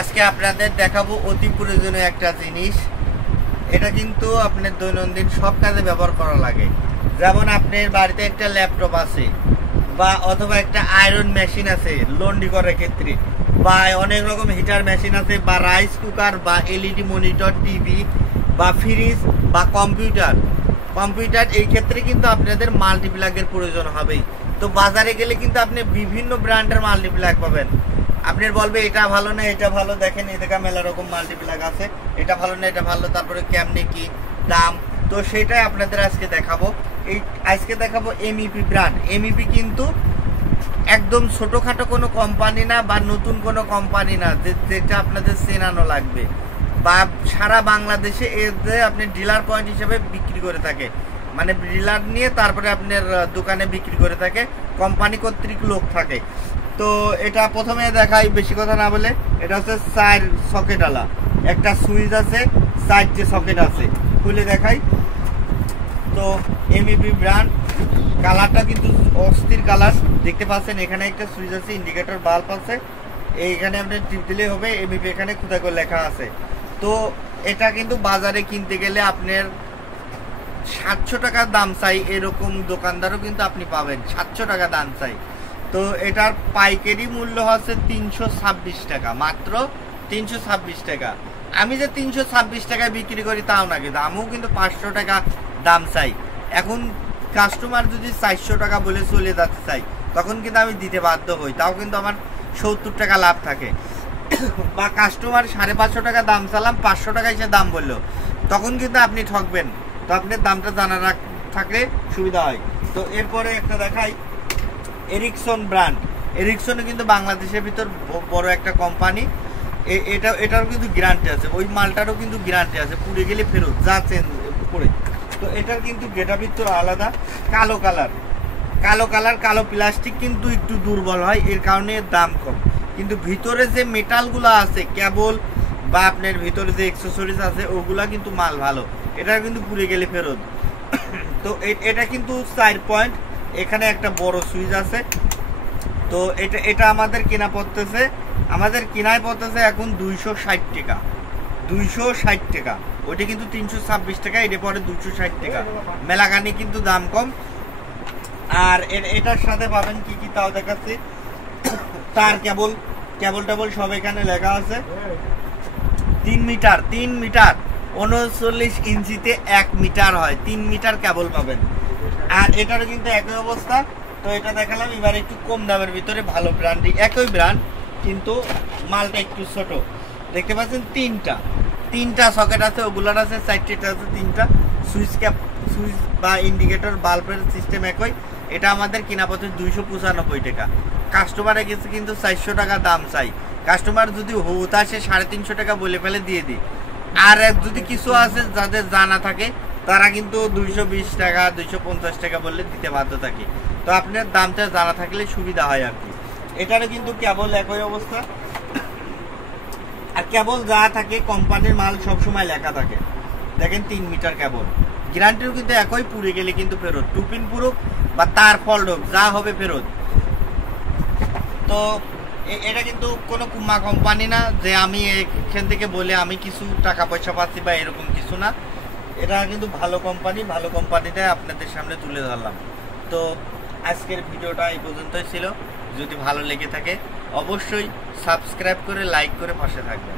আজকে আপনাদের দেখাবো অতি প্রয়োজনীয় একটা জিনিস। এটা কিন্তু আপনার দৈনন্দিন সব কাজে ব্যবহার করা লাগে। যেমন আপনার বাড়িতে একটা ল্যাপটপ আছে বা অথবা একটা আয়রন মেশিন আছে লন্ড্রি করার ক্ষেত্রে, বা অনেক রকম হিটার মেশিন আছে, বা রাইস কুকার, বা এলইডি মনিটর, টিভি, বা ফ্রিজ, বা কম্পিউটার। এই ক্ষেত্রে কিন্তু আপনাদের মাল্টিপ্লাগের প্রয়োজন হবেই। তো বাজারে গেলে কিন্তু আপনি বিভিন্ন ব্র্যান্ডের মাল্টিপ্লাগ পাবেন। আপনার বলবে এটা ভালো না এটা ভালো, দেখেন এদিকে মেলা রকম মাল্টিপ্লাগ আছে, এটা ভালো না এটা ভালো, তারপরে কেমনি কি দাম, তো সেটাই আপনাদের আজকে দেখাবো। আজকে দেখাবো এমইপি ব্র্যান্ড। এমইপি কিন্তু একদম ছোটখাটো কোনো কোম্পানি না, বা নতুন কোনো কোম্পানি না যেটা আপনাদের চেনানো লাগবে, বা সারা বাংলাদেশে এদের আপনি ডিলার পয়েন্ট হিসেবে বিক্রি করে থাকে, মানে ডিলার নিয়ে তারপরে আপনার দোকানে বিক্রি করে থাকে, কোম্পানি কর্তৃক লোক থাকে। তো এটা প্রথমে দেখাই, বেশি কথা না বলে, এটা হচ্ছে 4 সকেট আলা, একটা সুইচ আছে, 4টে সকেট আছে, খুলে দেখাই। তো এমইপি ব্র্যান্ড, কালারটা কিন্তু অস্থির কালার দেখতে পাচ্ছেন। এখানে একটা সুইচ আছে, ইন্ডিকেটর বাল্ব আছে, এইখানে আপনি টিপ দিলেই হবে, এমইপি এখানে খোদাই করে লেখা আছে। তো এটা কিন্তু বাজারে কিনতে গেলে আপনার 700 টাকা দাম চাই, এরকম দোকানদারও কিন্তু আপনি পাবেন 700 টাকা দাম চাই। তো এটার পাইকারি মূল্য হচ্ছে 326 টাকা, মাত্র 326 টাকা। আমি যে 326 টাকায় বিক্রি করি তাও না, কিন্তু আমিও কিন্তু 500 টাকা দাম চাই। এখন কাস্টমার যদি 400 টাকা বলে চলে যেতে চাই, তখন কিন্তু আমি দিতে বাধ্য হই, তাও কিন্তু আমার 70 টাকা লাভ থাকে। বা কাস্টমার 550 টাকা দাম চালাম, 500 টাকা এসে দাম বললো, তখন কিন্তু আপনি ঠকবেন। তো আপনার দামটা জানা থাকলে সুবিধা হয়। তো এরপরে একটা দেখাই, এরিকসন ব্র্যান্ড। এরিকসনে কিন্তু বাংলাদেশের ভিতর বড় একটা কোম্পানি। এটারও কিন্তু গ্যারান্টি আছে, ওই মালটারও কিন্তু গ্যারান্টি আছে, পুড়ে গেলে ফেরত যা চেঞ্জ করে। তো এটার কিন্তু গেটা ভিতর আলাদা, কালো কালার, কালো প্লাস্টিক কিন্তু একটু দুর্বল হয়, এর কারণে দাম কম। কিন্তু ভিতরে যে মেটালগুলো আছে, কেবল বা আপনার ভিতরে যে অ্যাকসেসরিজ আছে, ওগুলা কিন্তু মাল ভালো, এটা কিন্তু পুড়ে গেলে ফেরত। তো এটা কিন্তু 4 পয়েন্ট, এখানে একটা বড় সুইচ আছে। তো এটা আমাদের কিনায় পড়তেছে এখন 260 টাকা, 260 টাকা। ওইটা কিন্তু 326 টাকা, এটা পরে 260 টাকা, মেলাগানি কিন্তু দাম কম। আর এটার সাথে পাবেন কি কি তাও দেখাচ্ছি। তার কেবল সব এখানে লেখা আছে। 3 মিটার 39 ইঞ্চিতে 1 মিটার হয়, 3 মিটার কেবল পাবেন। আর এটারও কিন্তু একই অবস্থা। তো এটা দেখালাম, এবার একটু কম দামের ভিতরে ভালো ব্র্যান্ডই, একই ব্র্যান্ড কিন্তু মালটা একটু ছোট। দেখতে পাচ্ছেন তিনটা সকেট আছে, ওগুলার আছে 4টা আছে, 3টা সুইচ বা ইন্ডিকেটর বাল্বের সিস্টেম একই। এটা আমাদের কিনা পড়ছে 295 টাকা। কাস্টমারের কাছে কিন্তু 400 টাকা দাম চাই। কাস্টমার যদি হতাশে 350 টাকা বলে ফেলে দিয়ে দিই। আর যদি কিছু আছে যাদের জানা থাকে, তারা কিন্তু 220 টাকা 250 টাকা বললে দিতে বাধ্য থাকে। তো আপনার দামটা জানা থাকলে সুবিধা হয় আর কি। এটারও কিন্তু কেবল একই অবস্থা, আর কেবল যা থাকে কোম্পানির মাল সবসময় লেখা থাকে। দেখেন 3 মিটার কেবল, গ্যারান্টিও কিন্তু একই, পুড়ে গেলে কিন্তু ফেরত, টুপিন পুরুক বা তার ফল্ট হোক যা হবে ফেরত। তো এটা কিন্তু কোনো কুমা কোম্পানি না যে আমি এখান থেকে বলে আমি কিছু টাকা পয়সা পাচ্ছি বা এরকম কিছু না। এটা কিন্তু ভালো কোম্পানিটাই আপনাদের সামনে তুলে ধরলাম। তো আজকের ভিডিওটা এই পর্যন্তই ছিল। যদি ভালো লেগে থাকে অবশ্যই সাবস্ক্রাইব করে লাইক করে পাশে থাকবেন।